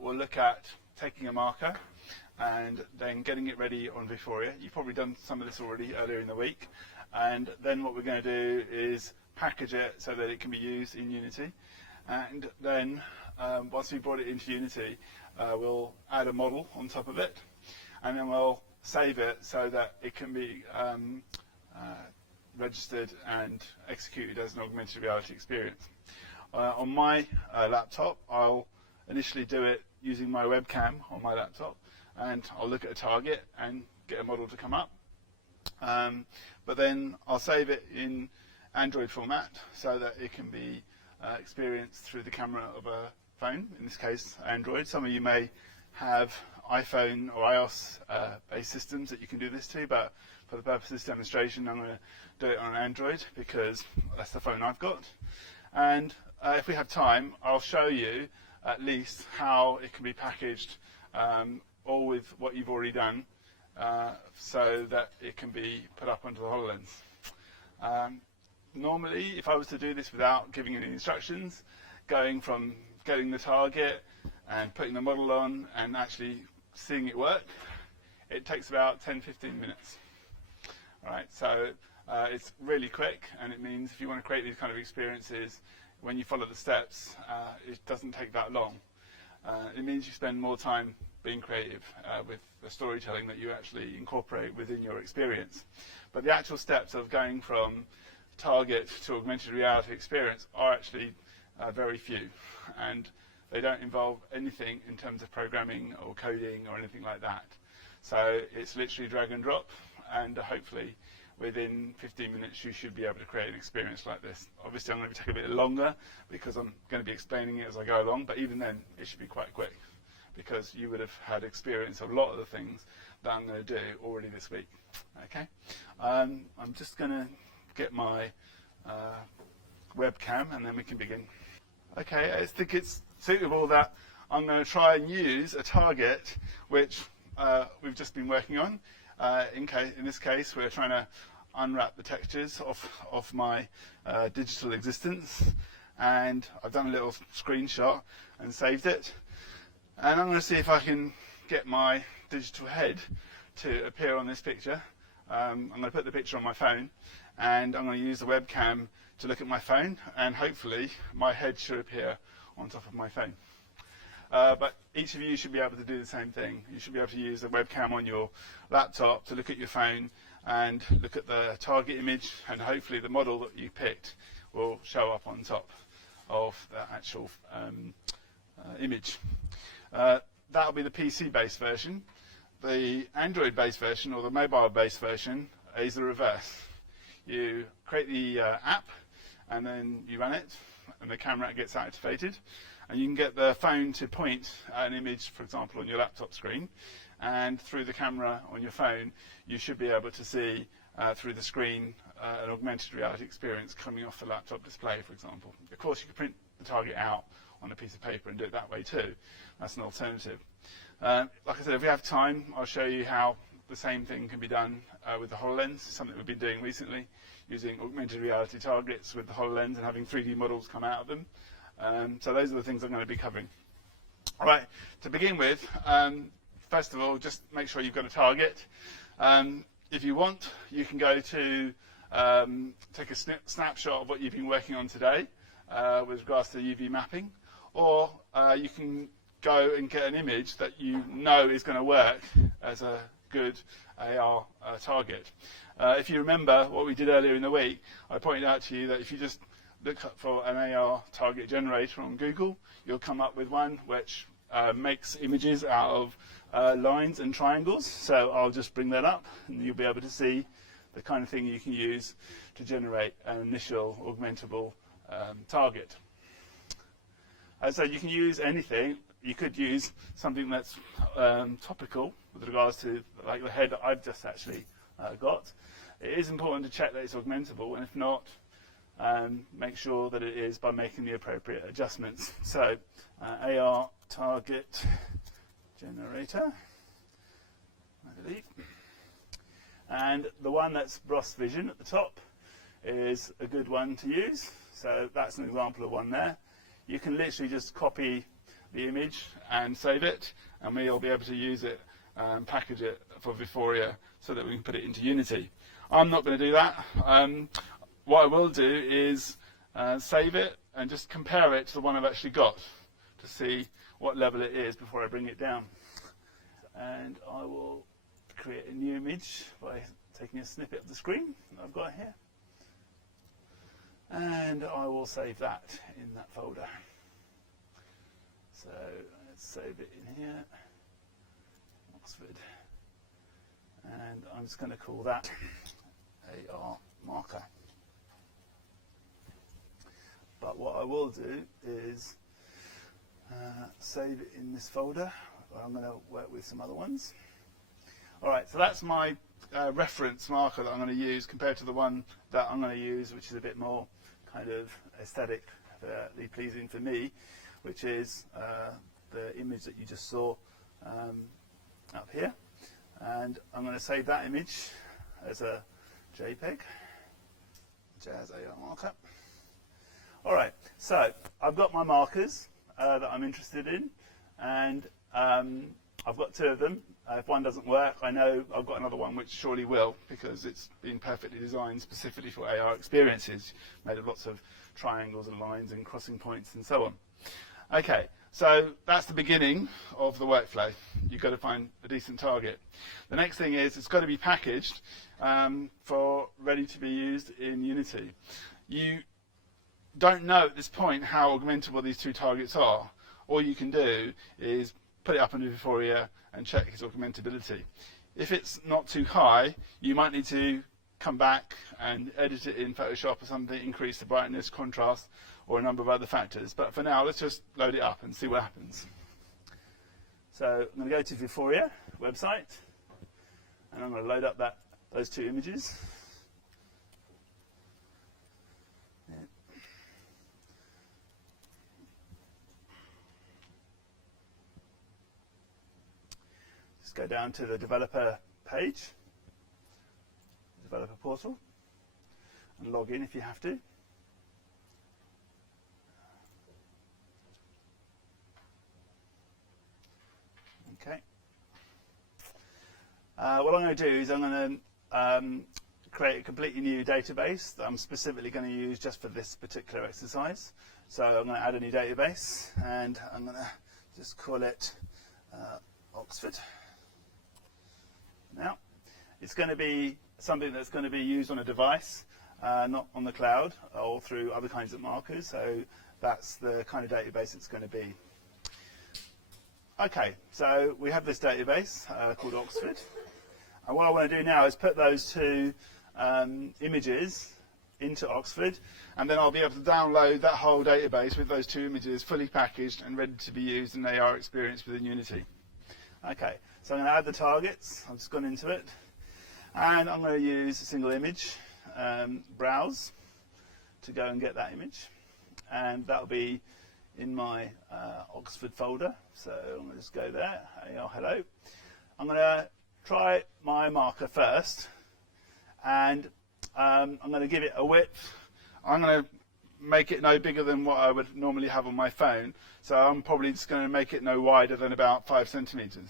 we'll look at taking a marker and then getting it ready on Vuforia. You've probably done some of this already earlier in the week. And then what we're going to do is package it so that it can be used in Unity. And then once we've brought it into Unity, we'll add a model on top of it. And then we'll save it so that it can be registered and executed as an augmented reality experience. On my laptop, I'll initially do it using my webcam on my laptop, and I'll look at a target and get a model to come up. But then I'll save it in Android format so that it can be experienced through the camera of a phone, in this case Android. Some of you may have iPhone or iOS based systems that you can do this to, but for the purpose of this demonstration I'm going to do it on Android because that's the phone I've got. And if we have time, I'll show you at least how it can be packaged, all with what you've already done, so that it can be put up onto the HoloLens. Normally, if I was to do this without giving any instructions, going from getting the target and putting the model on and actually seeing it work, it takes about 10-15 minutes. All right, so it's really quick, and it means if you want to create these kind of experiences, when you follow the steps, it doesn't take that long. It means you spend more time being creative with the storytelling that you actually incorporate within your experience. But the actual steps of going from target to augmented reality experience are actually very few, and they don't involve anything in terms of programming or coding or anything like that. So it's literally drag and drop, and hopefully within 15 minutes you should be able to create an experience like this. Obviously I'm going to take a bit longer because I'm going to be explaining it as I go along, but even then it should be quite quick because you would have had experience of a lot of the things that I'm going to do already this week. Okay, I'm just going to get my webcam and then we can begin. Okay, I think it's suitable that I'm going to try and use a target which we've just been working on. In this case, we're trying to unwrap the textures of my digital existence, and I've done a little screenshot and saved it. And I'm going to see if I can get my digital head to appear on this picture. I'm going to put the picture on my phone, and I'm going to use the webcam to look at my phone, and hopefully my head should appear on top of my phone. But each of you should be able to do the same thing. You should be able to use the webcam on your laptop to look at your phone and look at the target image, and hopefully the model that you picked will show up on top of the actual image. That'll be the PC-based version. The Android-based version or the mobile-based version is the reverse. You create the app and then you run it, and the camera gets activated. And you can get the phone to point at an image, for example, on your laptop screen, and through the camera on your phone you should be able to see through the screen an augmented reality experience coming off the laptop display, for example. Of course you can print the target out on a piece of paper and do it that way too. That's an alternative. Like I said, if we have time, I'll show you how the same thing can be done with the HoloLens, something we've been doing recently, using augmented reality targets with the HoloLens and having 3D models come out of them. So those are the things I'm going to be covering. All right, to begin with, first of all, just make sure you've got a target. If you want, you can go to take a snapshot of what you've been working on today with regards to UV mapping, or you can go and get an image that you know is going to work as a good AR target. If you remember what we did earlier in the week, I pointed out to you that if you just look for an AR target generator on Google, you'll come up with one which makes images out of lines and triangles. So I'll just bring that up and you'll be able to see the kind of thing you can use to generate an initial augmentable target. So you can use anything. You could use something that's topical with regards to like the head that I've just actually got. It is important to check that it's augmentable, and if not, make sure that it is by making the appropriate adjustments. So AR target generator, I believe. And the one that's Ross Vision at the top is a good one to use. So that's an example of one there. You can literally just copy the image and save it, and we'll be able to use it, package it for Vuforia so that we can put it into Unity. I'm not going to do that. What I will do is save it and just compare it to the one I've actually got to see what level it is before I bring it down. And I will create a new image by taking a snippet of the screen that I've got here. And I will save that in that folder. So let's save it in here, Oxford. And I'm just going to call that AR marker. But what I will do is save it in this folder. I'm going to work with some other ones. All right, so that's my reference marker that I'm going to use compared to the one that I'm going to use, which is a bit more kind of aesthetically pleasing for me, which is the image that you just saw up here. And I'm going to save that image as a JPEG, Jazz AR marker. All right, so I've got my markers that I'm interested in, and I've got two of them. If one doesn't work, I know I've got another one which surely will, because it's been perfectly designed specifically for AR experiences, made of lots of triangles and lines and crossing points and so on. Okay, so that's the beginning of the workflow. You've got to find a decent target. The next thing is it's got to be packaged for ready to be used in Unity. You don't know at this point how augmentable these two targets are. All you can do is put it up into Vuforia and check its augmentability. If it's not too high, you might need to come back and edit it in Photoshop or something, increase the brightness, contrast, or a number of other factors. But for now, let's just load it up and see what happens. So I'm going to go to Vuforia website, and I'm going to load up those two images. Go down to the developer page, developer portal, and log in if you have to. Okay. What I'm going to do is I'm going to create a completely new database that I'm specifically going to use just for this particular exercise. So I'm going to add a new database, and I'm going to just call it Oxford. Now, it's going to be something that's going to be used on a device, not on the cloud or through other kinds of markers. So that's the kind of database it's going to be. Okay, so we have this database called Oxford. And what I want to do now is put those two images into Oxford, and then I'll be able to download that whole database with those two images fully packaged and ready to be used in an AR experience within Unity. Okay, so I'm going to add the targets. I've just gone into it, and I'm going to use a single image, browse, to go and get that image, and that'll be in my Oxford folder. So I'm going to just go there. Hello. I'm going to try my marker first, and I'm going to give it a width. I'm going to make it no bigger than what I would normally have on my phone. So I'm probably just going to make it no wider than about 5 centimeters.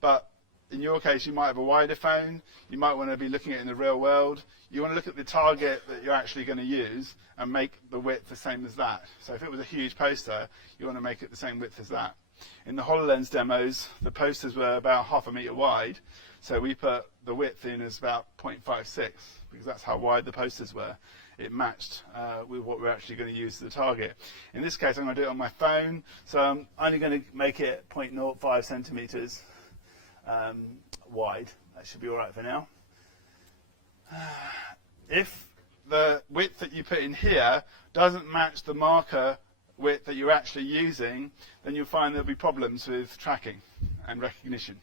But in your case, you might have a wider phone. You might want to be looking at it in the real world. You want to look at the target that you're actually going to use and make the width the same as that. So if it was a huge poster, you want to make it the same width as that. In the HoloLens demos, the posters were about 0.5 meter wide. So we put the width in as about 0.56 because that's how wide the posters were. It matched with what we're actually going to use as the target. In this case, I'm going to do it on my phone, so I'm only going to make it 0.05 centimeters wide. That should be all right for now. If the width that you put in here doesn't match the marker width that you're actually using, then you'll find there'll be problems with tracking and recognition,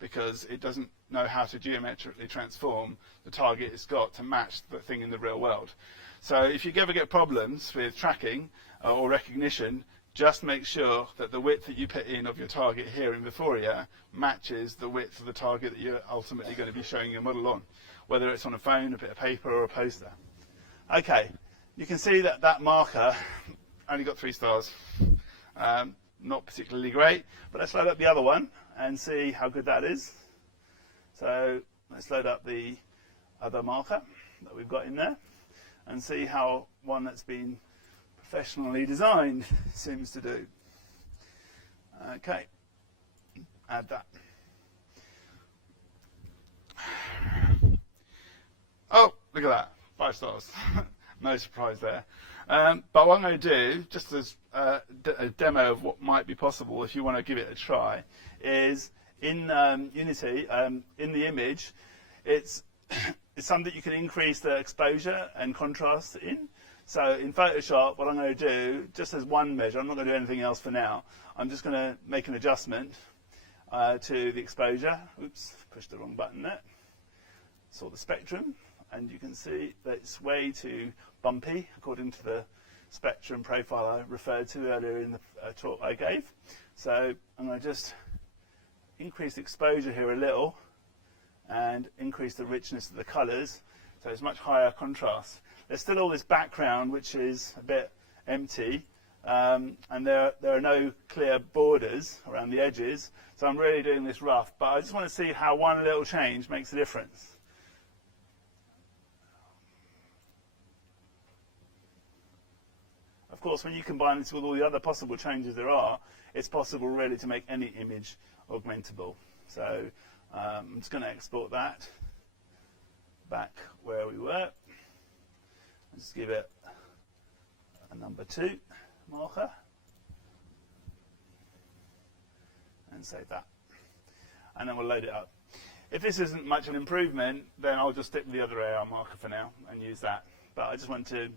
because it doesn't know how to geometrically transform the target it's got to match the thing in the real world. So if you ever get problems with tracking or recognition, just make sure that the width that you put in of your target here in Vuforia matches the width of the target that you're ultimately going to be showing your model on, whether it's on a phone, a bit of paper, or a poster. Okay, you can see that that marker only got 3 stars. not particularly great. But let's load up the other one and see how good that is. So let's load up the other marker that we've got in there and see how one that's been professionally designed seems to do. Okay, add that. Oh, look at that, 5 stars. No surprise there. But what I'm going to do, just as a demo of what might be possible if you want to give it a try, is in Unity, in the image, it's something you can increase the exposure and contrast in. So in Photoshop, what I'm going to do, just as one measure, I'm not going to do anything else for now, I'm just going to make an adjustment to the exposure. Oops, pushed the wrong button there. Saw the spectrum, and you can see that it's way too bumpy, according to the spectrum profile I referred to earlier in the talk I gave. So I'm going to just increase the exposure here a little and increase the richness of the colours, so it's much higher contrast. There's still all this background which is a bit empty, and there are no clear borders around the edges, so I'm really doing this rough, but I just want to see how one little change makes a difference. Of course, when you combine this with all the other possible changes there are, it's possible really to make any image augmentable. So I'm just going to export that back where we were. Just give it a number 2 marker and save that. And then we'll load it up. If this isn't much of an improvement, then I'll just stick with the other AR marker for now and use that. But I just want to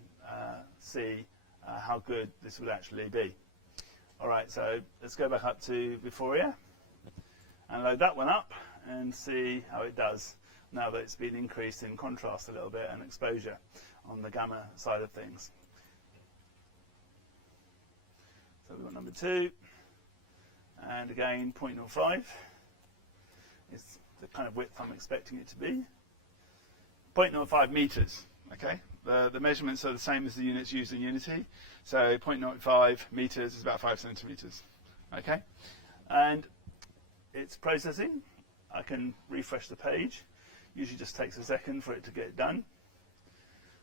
see how good this would actually be. All right, so let's go back up to Vuforia and load that one up and see how it does now that it's been increased in contrast a little bit and exposure on the gamma side of things. So we've got number 2, and again 0.05 is the kind of width I'm expecting it to be. 0.05 meters, okay? The measurements are the same as the units used in Unity, so 0.05 meters is about 5 centimeters, okay? And it's processing. I can refresh the page. Usually just takes a second for it to get done.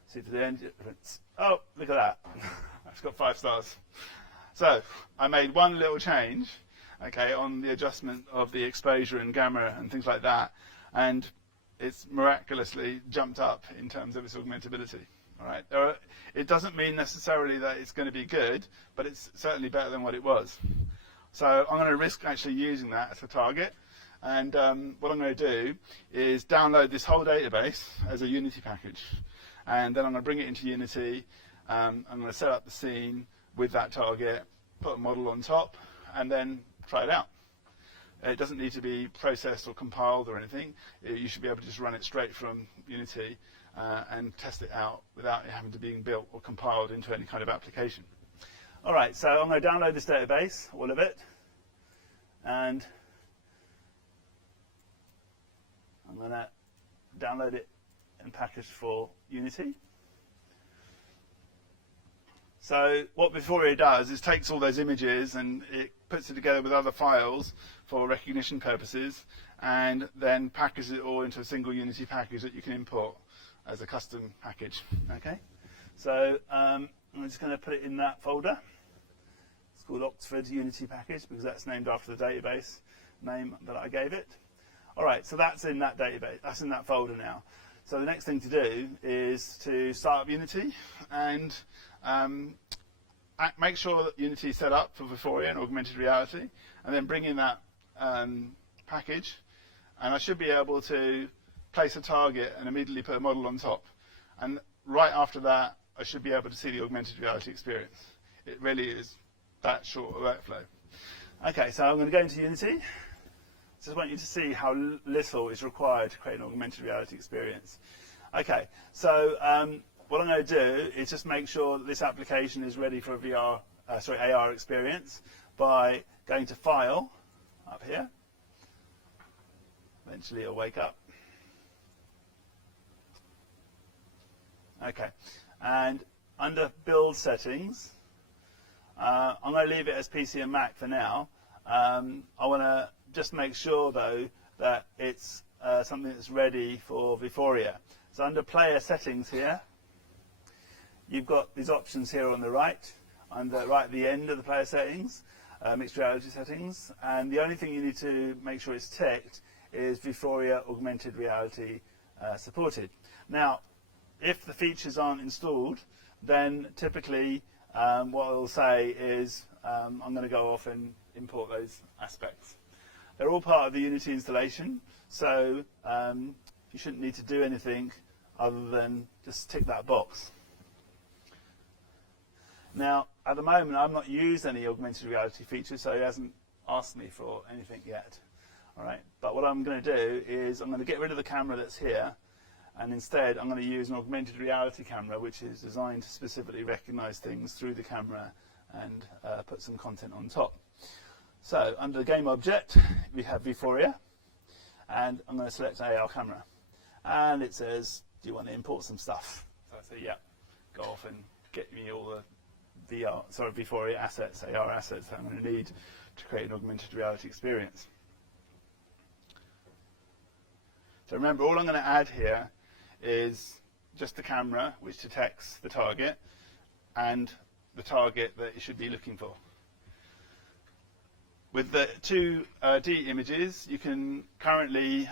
See if the end. Oh, look at that. I've got 5 stars. So I made one little change, okay, on the adjustment of the exposure and gamma and things like that, and it's miraculously jumped up in terms of its augmentability. All right, it doesn't mean necessarily that it's going to be good, but it's certainly better than what it was. So I'm going to risk actually using that as a target, and what I'm going to do is download this whole database as a Unity package, and then I'm going to bring it into Unity. I'm going to set up the scene with that target, put a model on top, and then try it out. It doesn't need to be processed or compiled or anything. You should be able to just run it straight from Unity and test it out without it having to be built or compiled into any kind of application. All right, so I'm going to download this database, all of it, and I'm going to download it and package for Unity. So what Vuforia does is takes all those images and it puts it together with other files for recognition purposes, and then packages it all into a single Unity package that you can import as a custom package. Okay, so I'm just going to put it in that folder. It's called Oxford Unity Package because that's named after the database name that I gave it. All right, so that's in that database. That's in that folder now. So the next thing to do is to start up Unity and make sure that Unity is set up for Vuforia and Augmented Reality, and then bring in that package, and I should be able to place a target and immediately put a model on top. And right after that, I should be able to see the Augmented Reality experience. It really is that short a workflow. Okay, so I'm going to go into Unity. Just want you to see how little is required to create an Augmented Reality experience. Okay, so what I'm going to do is just make sure that this application is ready for a AR experience by going to File, up here. Eventually it'll wake up. Okay, and under Build Settings, I'm going to leave it as PC and Mac for now. I want to just make sure though that it's something that's ready for Vuforia. So under player settings here, you've got these options here on the right, right at the end of the player settings, mixed reality settings, and the only thing you need to make sure it's ticked is Vuforia Augmented Reality supported. Now, if the features aren't installed, then typically what I'll say is I'm going to go off and import those aspects. They're all part of the Unity installation, so you shouldn't need to do anything other than just tick that box. Now, at the moment, I've not used any augmented reality features, so it hasn't asked me for anything yet. All right, but what I'm going to do is I'm going to get rid of the camera that's here, and instead I'm going to use an augmented reality camera, which is designed to specifically recognize things through the camera and put some content on top. So under the game object, we have Vuforia, and I'm going to select AR camera. And it says, do you want to import some stuff? So I say, yeah, go off and get me all the Vuforia assets, AR assets that I'm going to need to create an augmented reality experience. So remember, all I'm going to add here is just the camera, which detects the target, and the target that it should be looking for. With the 2D images, you can currently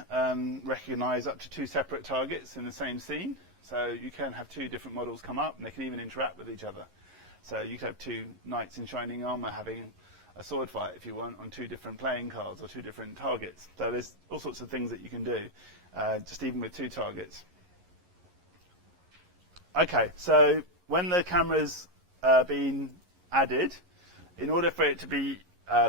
recognize up to 2 separate targets in the same scene. So you can have 2 different models come up, and they can even interact with each other. So you could have 2 knights in shining armor having a sword fight, if you want, on 2 different playing cards or 2 different targets. So there's all sorts of things that you can do, just even with 2 targets. Okay, so when the camera's been added, in order for it to be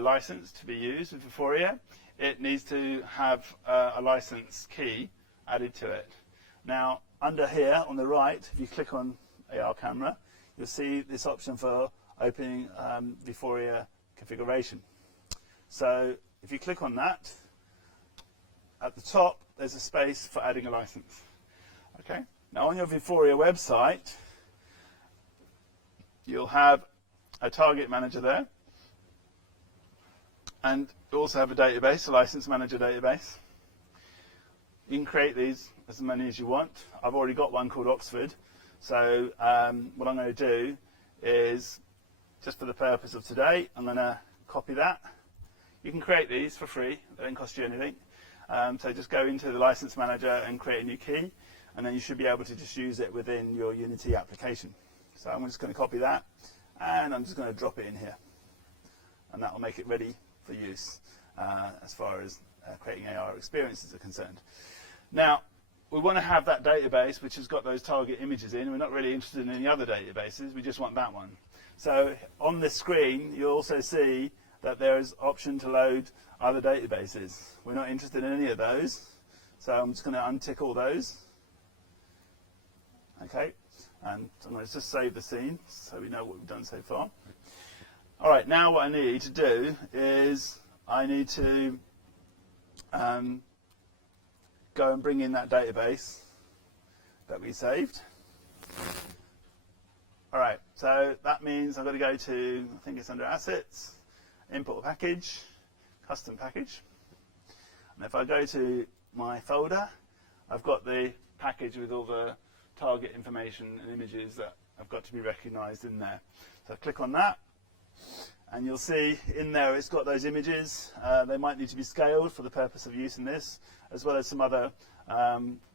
licensed to be used with Vuforia, it needs to have a license key added to it. Now, under here on the right, if you click on AR camera, you'll see this option for opening Vuforia configuration. So if you click on that, at the top there's a space for adding a license. Okay. Now on your Vuforia website, you'll have a target manager there, and you also have a database, a license manager database. You can create these as many as you want. I've already got one called Oxford, so what I'm going to do is, just for the purpose of today, I'm going to copy that. You can create these for free, they don't cost you anything. So just go into the license manager and create a new key, and then you should be able to just use it within your Unity application. So I'm just going to copy that, and I'm just going to drop it in here, and that will make it ready for use as far as creating AR experiences are concerned. Now, we want to have that database which has got those target images in. We're not really interested in any other databases, we just want that one. So on this screen, you'll also see that there is option to load other databases. We're not interested in any of those, so I'm just going to untick all those. Okay, and I'm going to just save the scene so we know what we've done so far. All right, now what I need to do is I need to go and bring in that database that we saved. All right, so that means I've got to go to, I think it's under Assets, Import Package, Custom Package. And if I go to my folder, I've got the package with all the target information and images that have got to be recognized in there. So I click on that, and you'll see in there it's got those images. They might need to be scaled for the purpose of use in this, as well as some other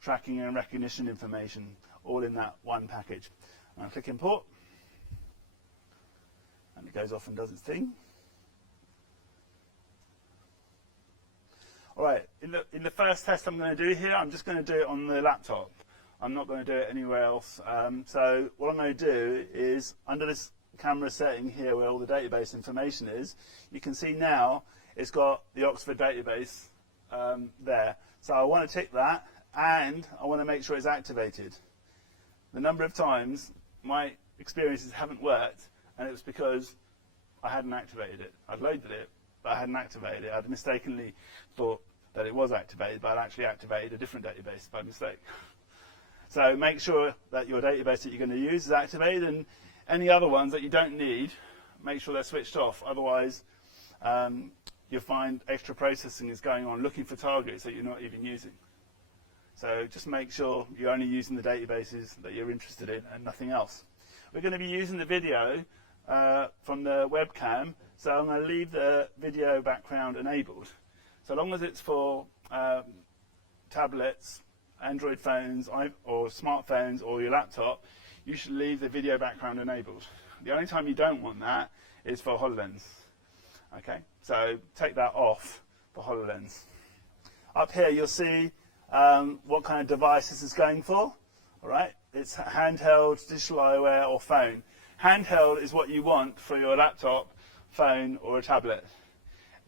tracking and recognition information, all in that one package. And I click Import, and it goes off and does its thing. All right, in the first test I'm going to do here, I'm just going to do it on the laptop. I'm not going to do it anywhere else. So what I'm going to do is, under this camera setting here where all the database information is, you can see now it's got the Oxford database there. So I want to tick that, and I want to make sure it's activated. The number of times my experiences haven't worked, and it was because I hadn't activated it. I'd loaded it, but I hadn't activated it. I'd mistakenly thought that it was activated, but I'd actually activated a different database by mistake. So make sure that your database that you're going to use is activated, and any other ones that you don't need, make sure they're switched off. Otherwise, you'll find extra processing is going on looking for targets that you're not even using. So just make sure you're only using the databases that you're interested in and nothing else. We're going to be using the video from the webcam, so I'm going to leave the video background enabled. So long as it's for tablets, Android phones, or smartphones, or your laptop, you should leave the video background enabled. The only time you don't want that is for HoloLens. Okay, so take that off for HoloLens. Up here you'll see what kind of device this is going for. All right, it's handheld, digital eyewear, or phone. Handheld is what you want for your laptop, phone, or a tablet.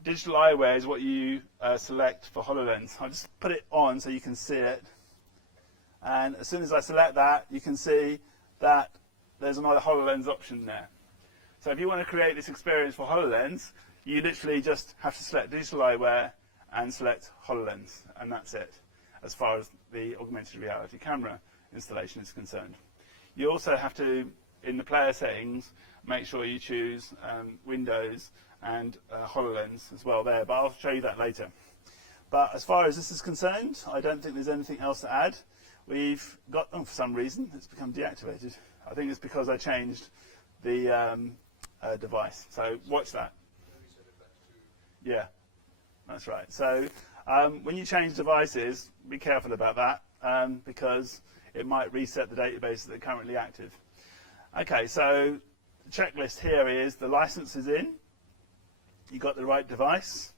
Digital eyewear is what you select for HoloLens. I'll just put it on so you can see it. And as soon as I select that, you can see that there's another HoloLens option there. So if you want to create this experience for HoloLens, you literally just have to select digital eyewear and select HoloLens, and that's it, as far as the augmented reality camera installation is concerned. You also have to, in the player settings, make sure you choose Windows and HoloLens as well there, but I'll show you that later. But as far as this is concerned, I don't think there's anything else to add. We've got, for some reason, it's become deactivated. I think it's because I changed the device. So watch that. Yeah, that's right. So when you change devices, be careful about that because it might reset the database that are currently active. Okay, so the checklist here is the license is in, you got the right device,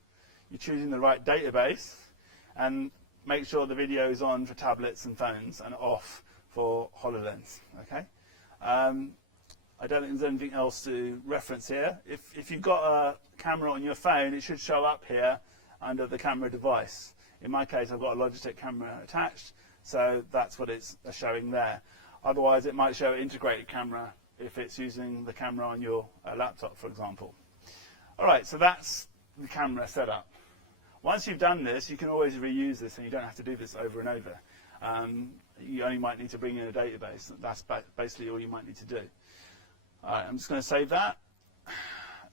you're choosing the right database, and make sure the video is on for tablets and phones and off for HoloLens. Okay. I don't think there's anything else to reference here. If you've got a camera on your phone, it should show up here under the camera device. In my case, I've got a Logitech camera attached, so that's what it's showing there. Otherwise, it might show an integrated camera if it's using the camera on your laptop, for example. All right, so that's the camera setup. Once you've done this, you can always reuse this, and you don't have to do this over and over. You only might need to bring in a database. That's basically all you might need to do. All right, I'm just going to save that.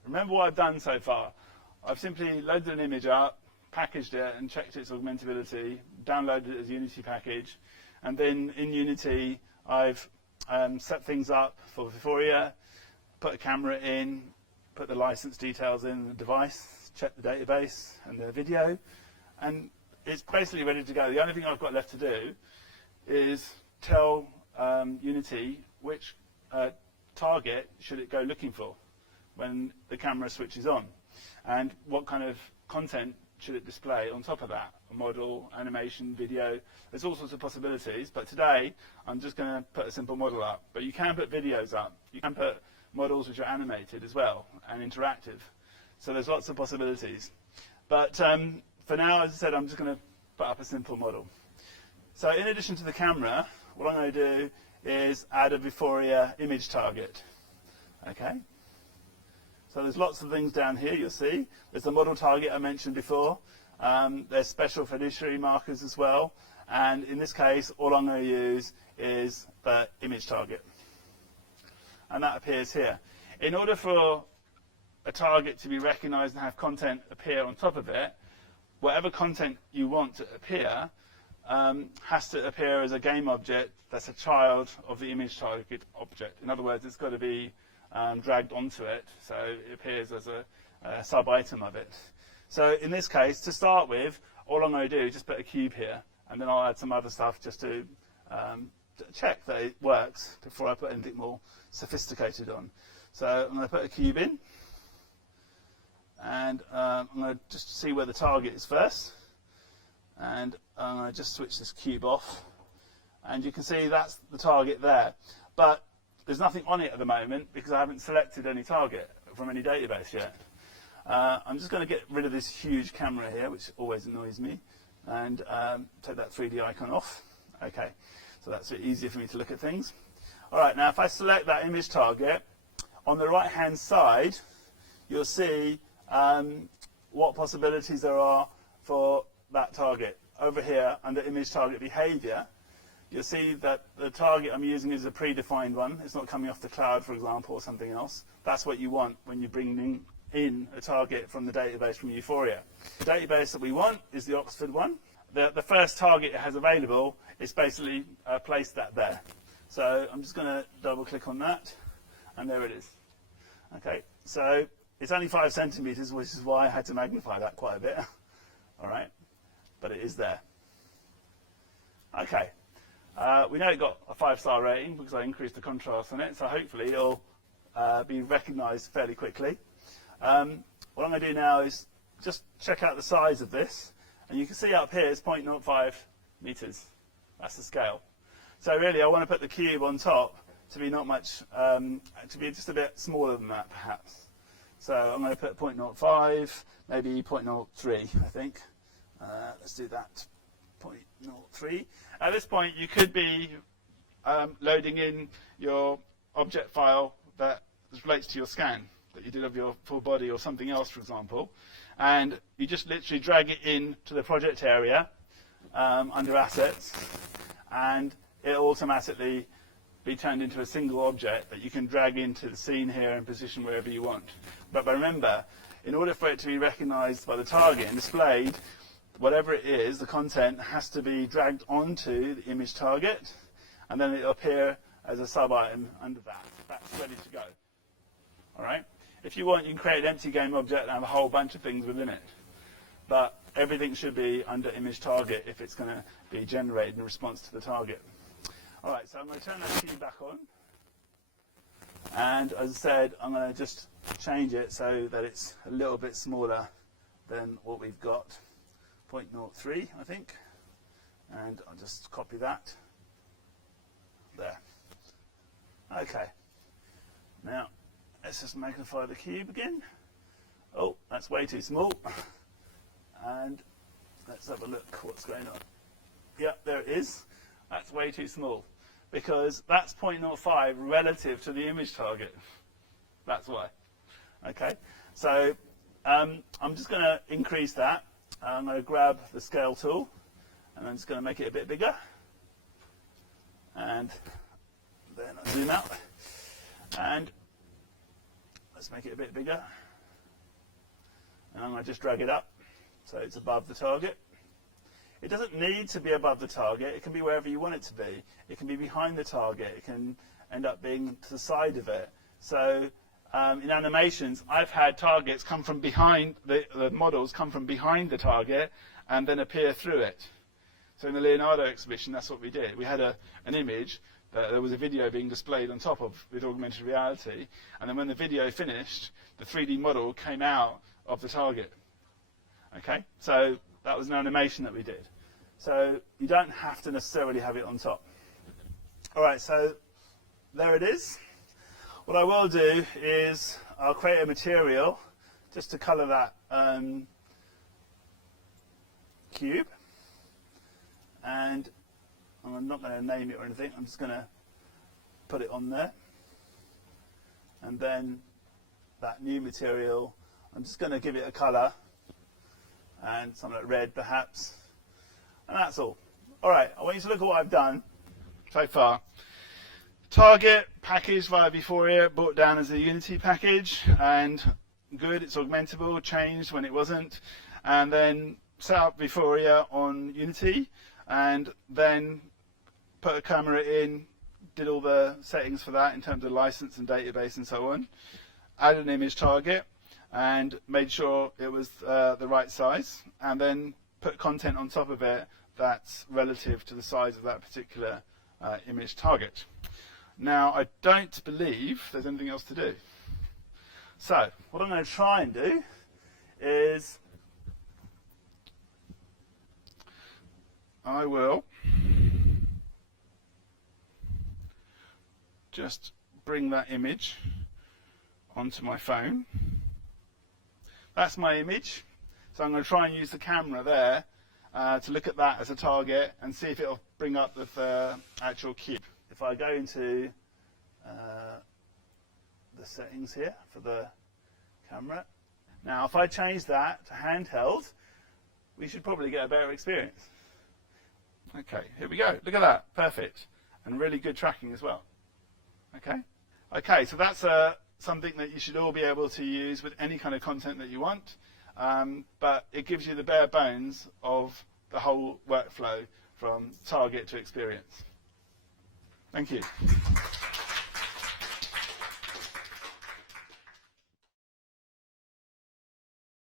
Remember what I've done so far. I've simply loaded an image up, packaged it, and checked its augmentability, downloaded it as a Unity package, and then in Unity, I've set things up for Vuforia, put a camera in, put the license details in the device, check the database and the video, and it's basically ready to go. The only thing I've got left to do is tell Unity which target should it go looking for when the camera switches on, and what kind of content should it display on top of that. A model, animation, video, there's all sorts of possibilities, but today I'm just going to put a simple model up. But you can put videos up, you can put models which are animated as well and interactive. So there's lots of possibilities. But for now, as I said, I'm just going to put up a simple model. So in addition to the camera, what I'm going to do is add a Vuforia image target. Okay. So there's lots of things down here, you'll see. There's the model target I mentioned before. There's special fiduciary markers as well. And in this case, all I'm going to use is the image target. And that appears here. In order for a target to be recognized and have content appear on top of it, whatever content you want to appear has to appear as a game object that's a child of the image target object. In other words, it's got to be dragged onto it, so it appears as a sub-item of it. So in this case, to start with, all I'm going to do is just put a cube here, and then I'll add some other stuff just to check that it works before I put anything more sophisticated on. So I'm going to put a cube in, and I'm going to just see where the target is first, and I'm going to just switch this cube off, and you can see that's the target there. But there's nothing on it at the moment because I haven't selected any target from any database yet. I'm just going to get rid of this huge camera here, which always annoys me, and take that 3D icon off. Okay, so that's a bit easier for me to look at things. All right, now if I select that image target, on the right-hand side, you'll see what possibilities there are for that target. Over here, under image target behavior, you'll see that the target I'm using is a predefined one. It's not coming off the cloud, for example, or something else. That's what you want when you're bringing in a target from the database from Vuforia. The database that we want is the Oxford one. The first target it has available is basically placed that there. So I'm just going to double click on that, and there it is. Okay, so it's only 5 centimeters, which is why I had to magnify that quite a bit. All right, but it is there. Okay, we know it got a 5-star rating because I increased the contrast on it, so hopefully it'll be recognized fairly quickly. What I'm going to do now is just check out the size of this, and you can see up here it's 0.05 meters. That's the scale. So really I want to put the cube on top to be not much, to be just a bit smaller than that perhaps. So I'm going to put 0.05, maybe 0.03 I think. Let's do that, 0.03. At this point you could be loading in your object file that relates to your scan that you did of your full body or something else, for example, and you just literally drag it in to the project area under assets, and it'll automatically be turned into a single object that you can drag into the scene here and position wherever you want. But remember, in order for it to be recognized by the target and displayed, whatever it is, the content has to be dragged onto the image target, and then it'll appear as a sub-item under that. That's ready to go. All right? If you want, you can create an empty game object and have a whole bunch of things within it. But everything should be under image target if it's going to be generated in response to the target. All right, so I'm going to turn that cube back on. And as I said, I'm going to just change it so that it's a little bit smaller than what we've got. 0.03, I think. And I'll just copy that. There. Okay. Now, let's just magnify the cube again. Oh, that's way too small. And let's have a look what's going on. Yeah, there it is. That's way too small because that's 0.05 relative to the image target. That's why. Okay, so I'm just going to increase that. I'm going to grab the scale tool and I'm just going to make it a bit bigger. And then I'll zoom out. And let's make it a bit bigger. And I'm going to just drag it up so it's above the target. It doesn't need to be above the target. It can be wherever you want it to be. It can be behind the target. It can end up being to the side of it. So in animations, I've had targets come from behind, the models come from behind the target and then appear through it. So in the Leonardo exhibition, that's what we did. We had an image that there was a video being displayed on top of with augmented reality, and then when the video finished, the 3D model came out of the target. Okay, so that was an animation that we did. So you don't have to necessarily have it on top. All right, so there it is. What I will do is I'll create a material just to color that cube. And I'm not going to name it or anything. I'm just going to put it on there. And then that new material, I'm just going to give it a color. And something like red, perhaps. And that's all. All right, I want you to look at what I've done so far. Target package via Vuforia, brought down as a Unity package, and good, it's augmentable, changed when it wasn't, and then set up Vuforia on Unity, and then put a camera in, did all the settings for that in terms of license and database and so on, added an image target, and made sure it was the right size, and then put content on top of it that's relative to the size of that particular image target. Now, I don't believe there's anything else to do. So, what I'm going to try and do is I will just bring that image onto my phone. That's my image. So I'm going to try and use the camera there to look at that as a target and see if it'll bring up the actual cube. If I go into the settings here for the camera. Now, if I change that to handheld, we should probably get a better experience. Okay, here we go. Look at that. Perfect. And really good tracking as well. Okay? Okay, so that's something that you should all be able to use with any kind of content that you want. But it gives you the bare bones of the whole workflow from target to experience. Thank you.